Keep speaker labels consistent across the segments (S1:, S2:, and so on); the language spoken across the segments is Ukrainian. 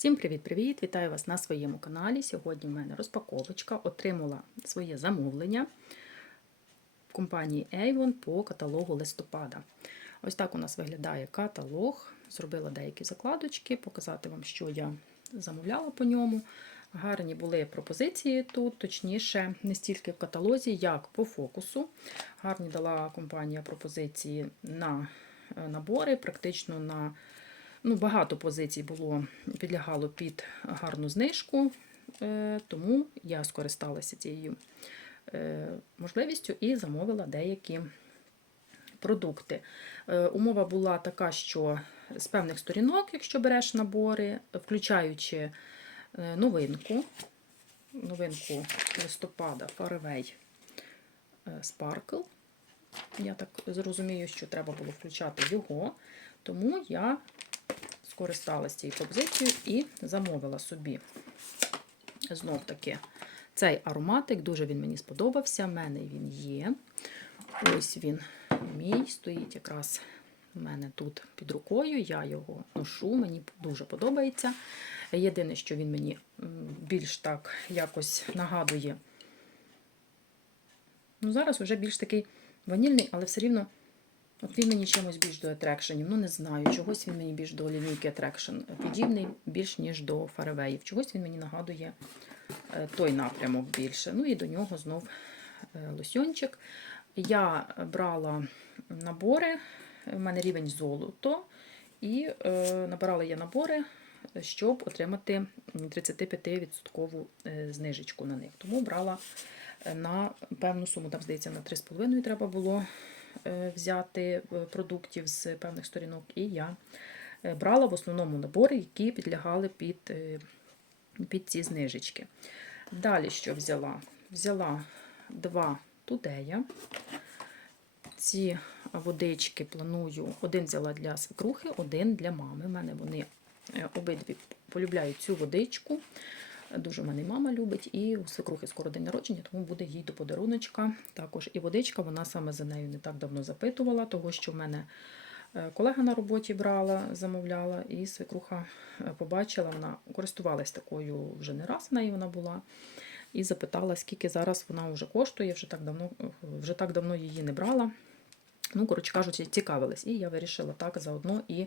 S1: Всім привіт-привіт! Вітаю вас на своєму каналі. Сьогодні в мене розпаковочка. Отримала своє замовлення в компанії Avon по каталогу листопада. Ось так у нас виглядає каталог. Зробила деякі закладочки, показати вам, що я замовляла по ньому. Гарні були пропозиції тут, точніше, не стільки в каталозі, як по фокусу. Гарні дала компанія пропозиції на е, набори, практично на ну, багато позицій було підлягало під гарну знижку, е, тому я скористалася цією е, можливістю і замовила деякі продукти. Е, Умова була така, що з певних сторінок, якщо береш набори, включаючи новинку, новинку листопада Faraway Sparkle. Я так зрозумію, що треба було включати його, тому я скористалася цією пропозицією і замовила собі знов таки цей ароматик. Дуже він мені сподобався. в мене він є. Ось він мій, стоїть якраз у мене тут під рукою. Я його ношу, мені дуже подобається. Єдине, що він мені більш так якось нагадує. Ну, Зараз вже більш такий ванільний, але все рівно. От він мені чимось більш до атрекшенів. Ну, не знаю. Чогось він мені більш до лінійки атрекшн подібний, більш ніж до фаревеїв. Чогось він мені нагадує е, той напрямок більше. Ну і до нього знов е, лосьончик. Я брала набори, в мене рівень золото, і е, набирала я набори, щоб отримати 35% знижечку на них. Тому брала на певну суму, там, здається, на 3,5 треба було. Е, взяти е, продуктів з певних сторінок, і я е, брала в основному набори, які підлягали під, під ці знижечки. Далі що взяла? Взяла два тудея. Ці водички планую, один взяла для свекрухи, один для мами. У мене вони обидві полюбляють цю водичку. Дуже мене мама любить, і у свекрухи скоро день народження, тому буде їй до подаруночка. Також і водичка, вона саме за нею не так давно запитувала, того що в мене е, колега на роботі брала, замовляла, і свекруха е, побачила, вона користувалась такою вже не раз в неї вона була. І запитала, скільки зараз вона вже коштує, вже так давно вже так давно її не брала. Ну, коротше кажучи, цікавилась. І я вирішила так заодно і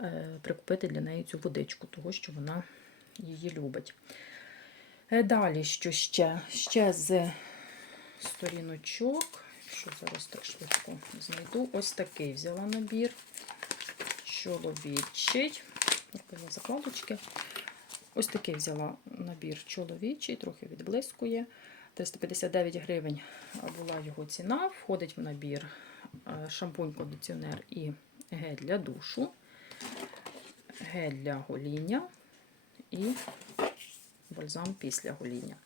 S1: е, прикупити для неї цю водичку, того що вона її любить. Е, далі, що ще? Ще з сторіночок, що зараз так швидко знайду, ось такий взяла набір. Чоловічий. Закладочки. Ось такий взяла набір чоловічий, трохи відблискує. 359 гривень була його ціна. Входить в набір е, шампунь-кондиціонер і гель для душу, гель для гоління, і бальзам після гоління.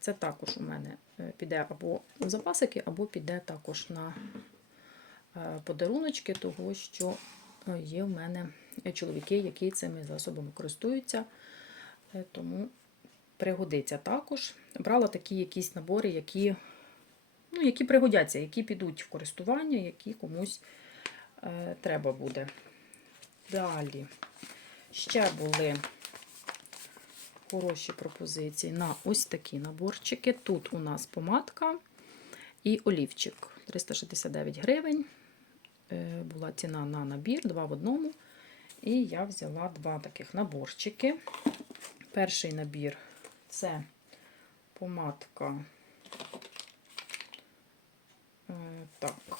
S1: Це також у мене е, піде або в запасики, або піде також на е, подаруночки, того що е, є в мене чоловіки, які цими засобами користуються, тому пригодиться також. Брала такі якісь набори, які ну, які пригодяться, які підуть в користування, які комусь треба буде. Далі ще були хороші пропозиції на ось такі наборчики. Тут у нас помадка і олівчик 369 гривень. Е, була ціна на набір, два в одному. І я взяла два таких наборчики. Перший набір це помадка е, так,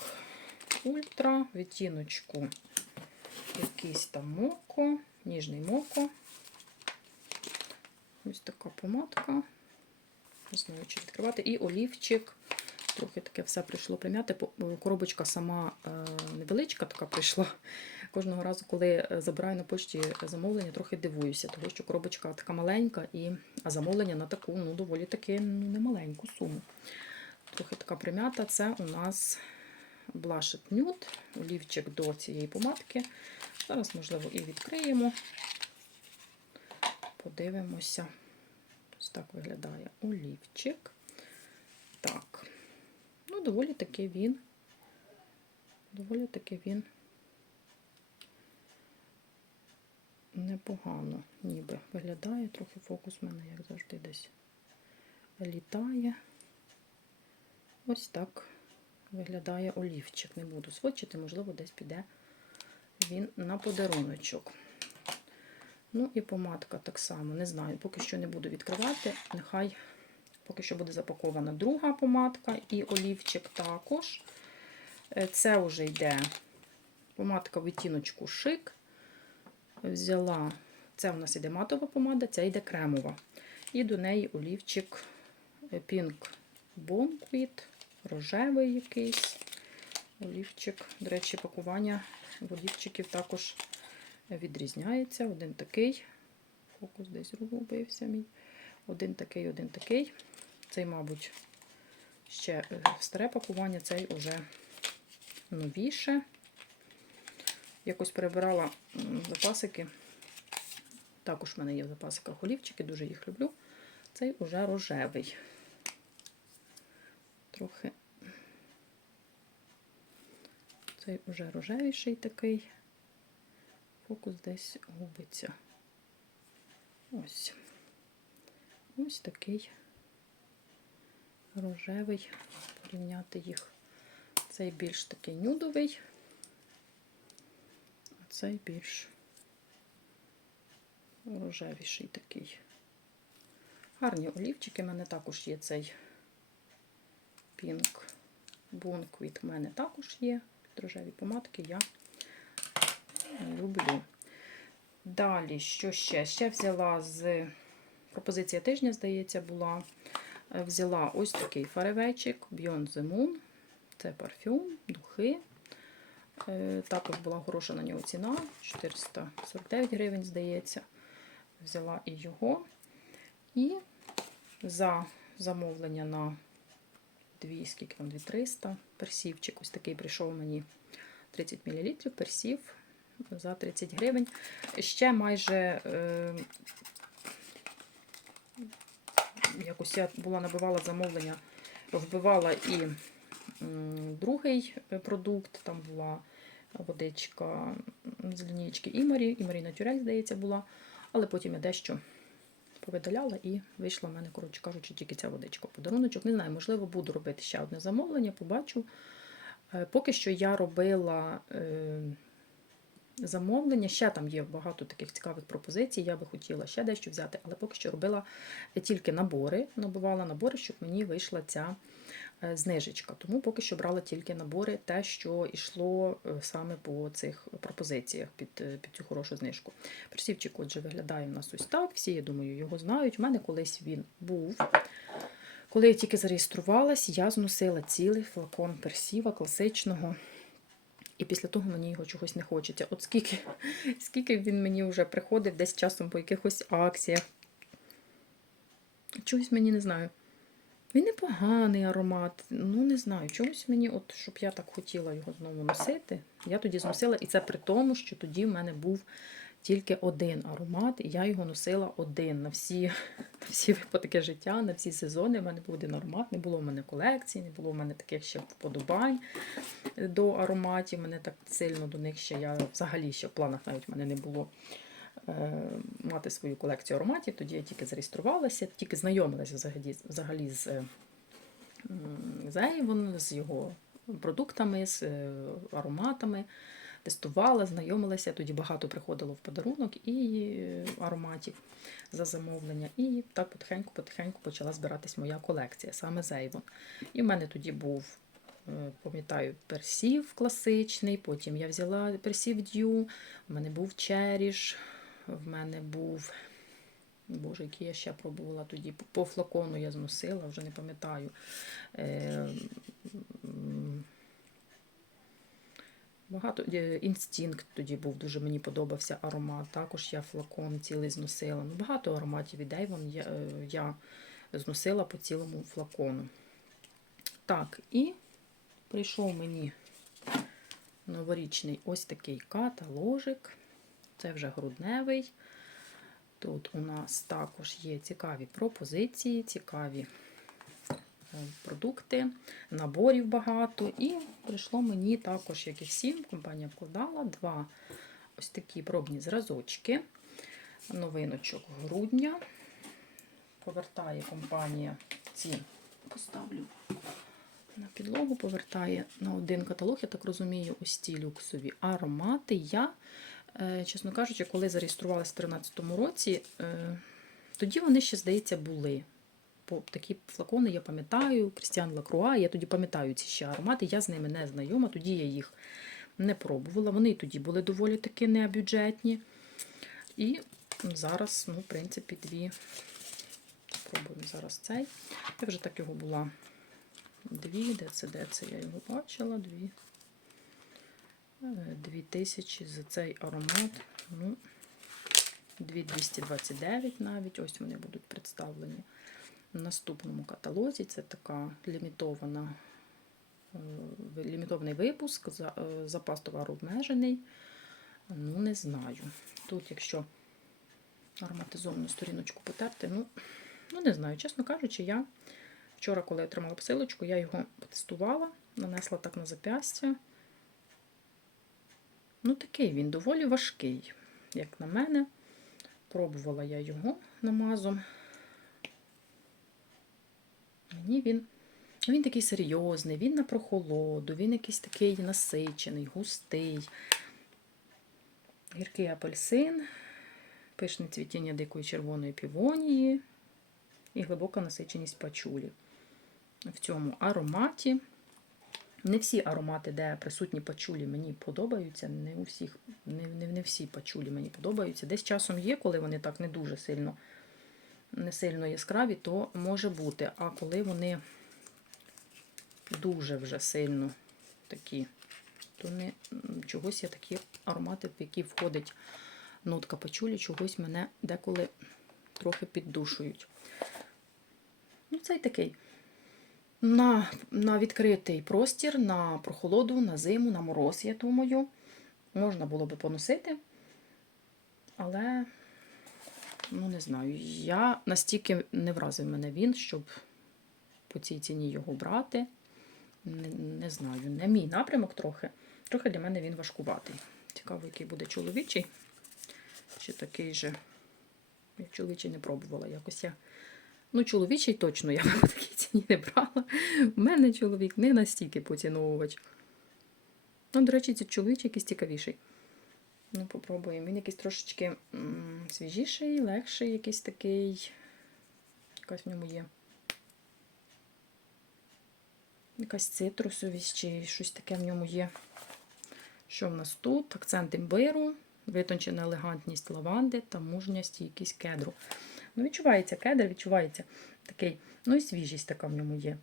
S1: ультра, відтіночку якийсь там моко, ніжний моко. Ось така помадка. Не знаю, чи відкривати. І олівчик. Трохи таке все прийшло прим'яти. Коробочка сама е, невеличка така прийшла. Кожного разу, коли забираю на почті замовлення, трохи дивуюся, тому що коробочка така маленька, і, а замовлення на таку ну, доволі таки ну, немаленьку суму. Трохи така прим'ята. Це у нас Blushed Nude, олівчик до цієї помадки. Зараз, можливо, і відкриємо. Подивимося. Ось так виглядає олівчик. Так, ну, доволі таки він, доволі таки він непогано ніби виглядає. Трохи фокус в мене, як завжди, десь літає. Ось так виглядає олівчик. Не буду сводчити, можливо, десь піде він на подаруночок. Ну і помадка так само. Не знаю, поки що не буду відкривати. Нехай поки що буде запакована друга помадка і олівчик також. Е, Це вже йде помадка в відтіночку шик. Взяла, це у нас іде матова помада, це йде кремова. І до неї олівчик е, Pink Bonquit, рожевий якийсь. Олівчик, до речі, пакування олівчиків також відрізняється. Один такий, фокус десь розгубився мій. Один такий, один такий. Цей, мабуть, ще е, старе пакування, цей уже новіше. Якось перебирала запасики. Також в мене є в запасиках олівчики, дуже їх люблю. Цей уже рожевий. Трохи цей уже рожевіший такий. Фокус десь губиться. Ось. Ось такий рожевий. Порівняти їх. Цей більш такий нюдовий, а цей більш рожевіший такий. Гарні олівчики. У мене також є цей Pink Bonquit. У мене також є. Рожеві помадки я люблю. Далі, що ще? Ще взяла з пропозиція тижня, здається, була. Е, Взяла ось такий фаревечик Beyond the Moon. Це парфюм, духи. Е, Також була хороша на нього ціна 449 гривень, здається. Взяла і його. І за замовлення на 2, скільки там, 2300 персівчик. Ось такий прийшов мені 30 мл персів за 30 гривень. Ще майже е, якось я була набивала замовлення, вбивала і м, другий е, продукт, там була водичка з лінійки Імарі, Імарі Натюрель, здається, була. Але потім я дещо повидаляла і вийшла в мене, коротше кажучи, тільки ця водичка. Подаруночок. Не знаю, можливо, буду робити ще одне замовлення, побачу. Е, Поки що я робила е, замовлення, ще там є багато таких цікавих пропозицій. Я би хотіла ще дещо взяти, але поки що робила тільки набори, набивала набори, щоб мені вийшла ця е, знижечка. Тому поки що брала тільки набори, те, що йшло е, саме по цих пропозиціях під, е, під цю хорошу знижку. Присівчик, отже, виглядає у нас ось так. Всі, я думаю, його знають. У мене колись він був. Коли я тільки зареєструвалась, я зносила цілий флакон персіва класичного. І після того мені його чогось не хочеться. От скільки, скільки він мені вже приходив десь часом по якихось акціях. Чогось мені не знаю. Він непоганий аромат. Ну, не знаю. Чогось мені, от, щоб я так хотіла його знову носити, я тоді зносила. І це при тому, що тоді в мене був тільки один аромат, і я його носила один на всі, всі випадки життя, на всі сезони. В мене був один аромат, не було в мене колекції, не було в мене таких ще вподобань до ароматів. Мене так сильно до них ще я взагалі ще в планах навіть в мене не було е, мати свою колекцію ароматів. Тоді я тільки зареєструвалася, тільки знайомилася взагалі, взагалі з е, м, з його продуктами, з е, ароматами. Тестувала, знайомилася, тоді багато приходило в подарунок і ароматів за замовлення. І так потихеньку-потихеньку почала збиратись моя колекція, саме з Avon. І в мене тоді був, е, пам'ятаю, персів класичний, потім я взяла персів дю, в мене був черіш, в мене був. Боже, який я ще пробувала тоді. По- флакону я зносила, вже не пам'ятаю. Е, Багато е, інстинкт тоді був, дуже мені подобався аромат. Також я флакон цілий зносила. Ну, багато ароматів від Avon я, е, я зносила по цілому флакону. Так, і прийшов мені новорічний ось такий каталожик. Це вже грудневий. Тут у нас також є цікаві пропозиції, цікаві продукти, наборів багато. І прийшло мені також, як і всім, компанія вкладала два ось такі пробні зразочки. новиночок грудня. Повертає компанія ці. Поставлю на підлогу, повертає на один каталог, я так розумію, ось ці люксові аромати. Я, е, чесно кажучи, коли зареєструвалася в 2013 році, е, тоді вони ще, здається, були. Такі флакони я пам'ятаю, Крістіан Лакруа, я тоді пам'ятаю ці ще аромати, я з ними не знайома, тоді я їх не пробувала. Вони тоді були доволі таки небюджетні. І зараз, ну, в принципі, дві. Спробуємо зараз цей. Я вже так його була. Дві, де це, де це? Я його бачила, дві. Е, Дві тисячі за цей аромат. Ну, 2229 навіть. Ось вони будуть представлені наступному каталозі. Це така лімітована, е, лімітований випуск, е, запас товару обмежений. Ну, не знаю. Тут, якщо ароматизовану сторіночку потерти, ну, ну не знаю, чесно кажучи, я вчора, коли отримала посилочку, я його потестувала, нанесла так на запястя. Ну, такий він доволі важкий, як на мене. Пробувала я його намазом. Мені він, він такий серйозний, він на прохолоду, він якийсь такий насичений, густий. Гіркий апельсин, пишне цвітіння дикої червоної півонії і глибока насиченість пачулі. В цьому ароматі. Не всі аромати, де присутні пачулі, мені подобаються. Не у всіх, не, не, не всі пачулі мені подобаються. Десь часом є, коли вони так не дуже сильно, не сильно яскраві, то може бути. А коли вони дуже вже сильно такі, то не, чогось я такі аромати, в які входить нотка пачулі, чогось мене деколи трохи піддушують. Ну, цей такий. На, на відкритий простір, на прохолоду, на зиму, на мороз, я думаю. Можна було би поносити. Але, ну не знаю, я настільки не вразив мене він, щоб по цій ціні його брати. Не, не знаю, не мій напрямок трохи. Трохи для мене він важкуватий. Цікаво, який буде чоловічий. Чи такий же. Я чоловічий не пробувала. Якось я. Ну, чоловічий точно я по такій ціні не брала. У мене чоловік не настільки поціновувач. Ну, до речі, цей чоловічий якийсь цікавіший. Ну, попробуємо. Він якийсь трошечки свіжіший, легший, якийсь такий. Якась в ньому є. Якась цитрусовість чи щось таке в ньому є. Що в нас тут? Акцент імбиру, витончена елегантність лаванди та мужність стійкість кедру. Ну, відчувається кедр, відчувається такий. Ну і свіжість така в ньому є.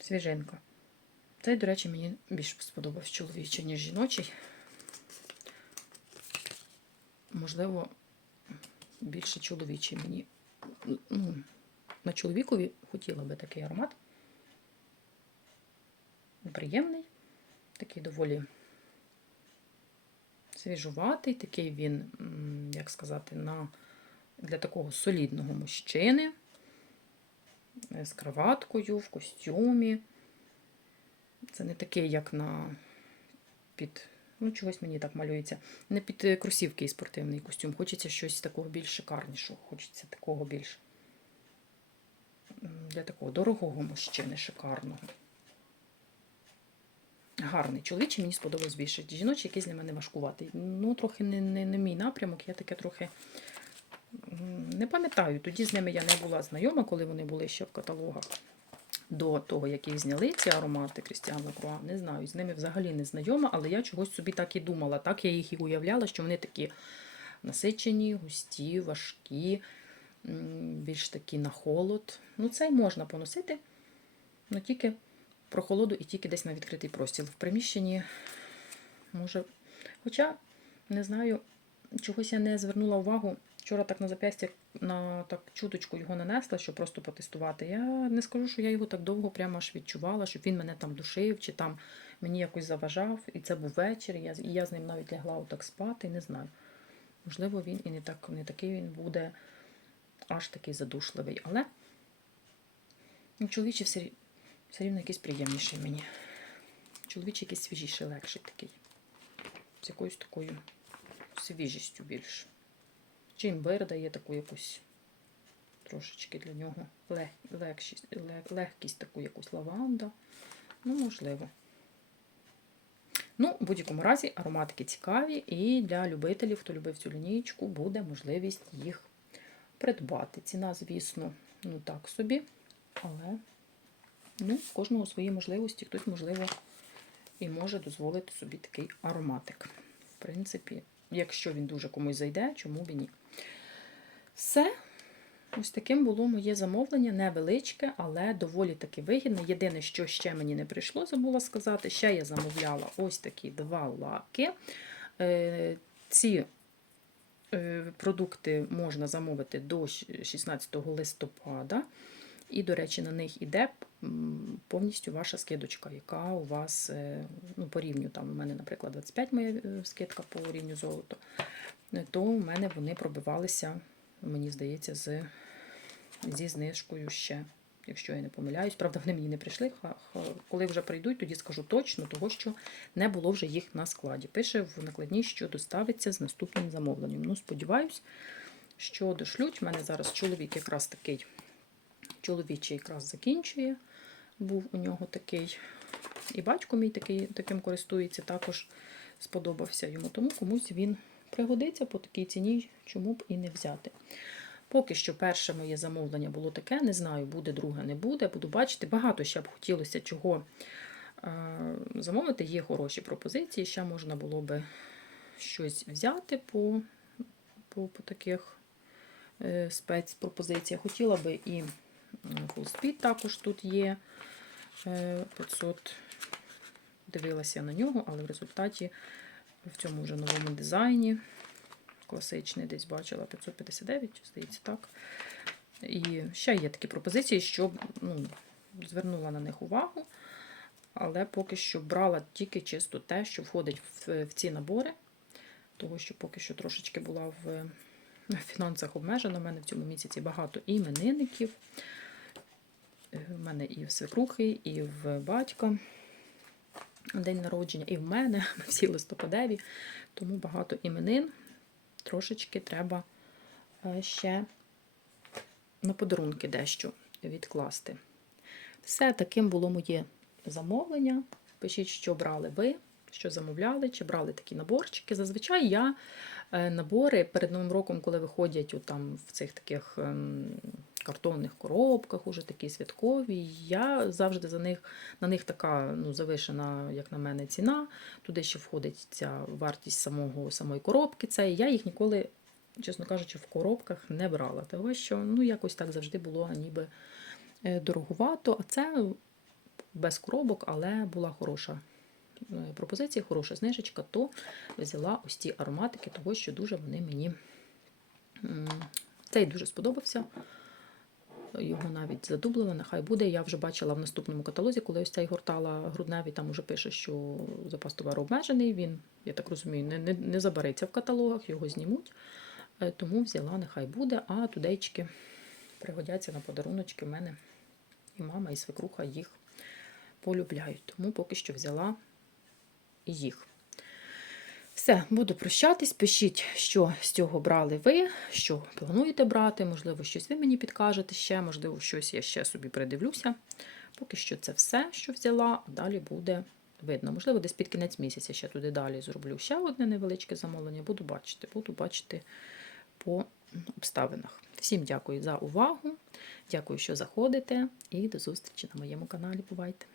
S1: Свіжинка. Цей, до речі, мені більше сподобався чоловічий, ніж жіночий. Можливо, більше чоловічий мені. Ну, на чоловікові хотіла би такий аромат. Приємний, такий доволі свіжуватий, такий він, як сказати, на, для такого солідного мужчини е, з кроваткою, в костюмі. Це не такий, як на під. Ну, чогось мені так малюється. Не під е, кросівки і спортивний костюм. Хочеться щось такого більш шикарнішого. Хочеться такого більш для такого дорогого мужчини, шикарного. Гарний чоловічий, мені сподобалось більше. Жіночий якийсь для мене важкуватий. Ну, трохи не, не, не мій напрямок, я таке трохи не пам'ятаю. Тоді з ними я не була знайома, коли вони були ще в каталогах. До того, як їх зняли, ці аромати Крістіан Лакруа, не знаю, з ними взагалі не знайома, але я чогось собі так і думала. Так я їх і уявляла, що вони такі насичені, густі, важкі, більш такі на холод. Ну, цей можна поносити, але тільки прохолоду і тільки десь на відкритий простір. В приміщенні може. Хоча, не знаю, чогось я не звернула увагу. Вчора так на зап'ястя на так чуточку його нанесла, щоб просто потестувати. Я не скажу, що я його так довго прямо аж відчувала, щоб він мене там душив, чи там мені якось заважав. І це був вечір, і я, і я з ним навіть лягла отак спати, не знаю. Можливо, він і не, так, не такий він буде аж такий задушливий. Але ну, чоловічий все, все рівно якийсь приємніший мені. Чоловічий якийсь свіжіший, легший такий. З якоюсь такою свіжістю більш. Чи імбир дає таку якусь трошечки для нього лег, легшість, лег, легкість таку якусь лаванда. Ну, можливо. Ну, в будь-якому разі ароматики цікаві, і для любителів, хто любив цю лінійку, буде можливість їх придбати. Ціна, звісно, ну так собі, але ну, кожного свої можливості, хтось, можливо, і може дозволити собі такий ароматик. В принципі, якщо він дуже комусь зайде, чому б і ні. Все. Ось таким було моє замовлення, невеличке, але доволі таки вигідне. Єдине, що ще мені не прийшло, забула сказати, ще я замовляла ось такі два лаки. Е, Ці е, продукти можна замовити до 16 листопада. І, до речі, на них іде повністю ваша скидочка, яка у вас е, ну, по рівню, там у мене, наприклад, 25 моя е, скидка по рівню золото, е, то у мене вони пробивалися, мені здається, з, зі знижкою ще, якщо я не помиляюсь. Правда, вони мені не прийшли. Коли вже прийдуть, тоді скажу точно, того що не було вже їх на складі. Пише в накладній, що доставиться з наступним замовленням. Ну, сподіваюсь, що дошлють. У мене зараз чоловік якраз такий чоловічий якраз закінчує. Був у нього такий. І батько мій такий, таким користується, також сподобався йому. Тому комусь він пригодиться по такій ціні, чому б і не взяти. Поки що перше моє замовлення було таке, не знаю, буде друге, не буде. Буду бачити. Багато ще б хотілося чого е, замовити. Є хороші пропозиції. Ще можна було би щось взяти по, по, по таких е, спецпропозиціях. Хотіла би і Full Speed також тут є. е, 500. Дивилася на нього, але в результаті в цьому вже новому дизайні. Класичний десь бачила 559, здається, так. І ще є такі пропозиції, що ну, звернула на них увагу, але поки що брала тільки чисто те, що входить в, в ці набори, того що поки що трошечки була в фінансах обмежена. У мене в цьому місяці багато іменинників. В мене і в свекрухи, і в батька день народження, і в мене. Всі листопадеві, тому багато іменин. Трошечки треба е, ще на подарунки дещо відкласти. Все таким було моє замовлення. Пишіть, що брали ви, що замовляли, чи брали такі наборчики. Зазвичай я е, набори перед Новим роком, коли виходять от там в цих таких ем, картонних коробках, уже такі святкові, я завжди за них, на них така ну, завишена, як на мене, ціна. Туди ще входить ця вартість самого, самої коробки. Це я їх ніколи, чесно кажучи, в коробках не брала. Того що ну, якось так завжди було ніби е, дороговато. А це без коробок, але була хороша е, пропозиція, хороша знижечка, то взяла ось ці ароматики, того що дуже вони мені цей дуже сподобався. Його навіть задублила, нехай буде. Я вже бачила в наступному каталозі, коли ось цей гортала грудневий, там уже пише, що запас товару обмежений. Він, я так розумію, не, не, не забереться в каталогах, його знімуть. Е, Тому взяла, нехай буде. А тудейчики пригодяться на подаруночки. В мене і мама, і свекруха їх полюбляють. Тому поки що взяла їх. Все, буду прощатись. Пишіть, що з цього брали ви, що плануєте брати. Можливо, щось ви мені підкажете ще, можливо, щось я ще собі придивлюся. Поки що це все, що взяла, а далі буде видно. Можливо, десь під кінець місяця ще туди далі зроблю ще одне невеличке замовлення. Буду бачити, буду бачити по обставинах. Всім дякую за увагу. Дякую, що заходите, і до зустрічі на моєму каналі. Бувайте!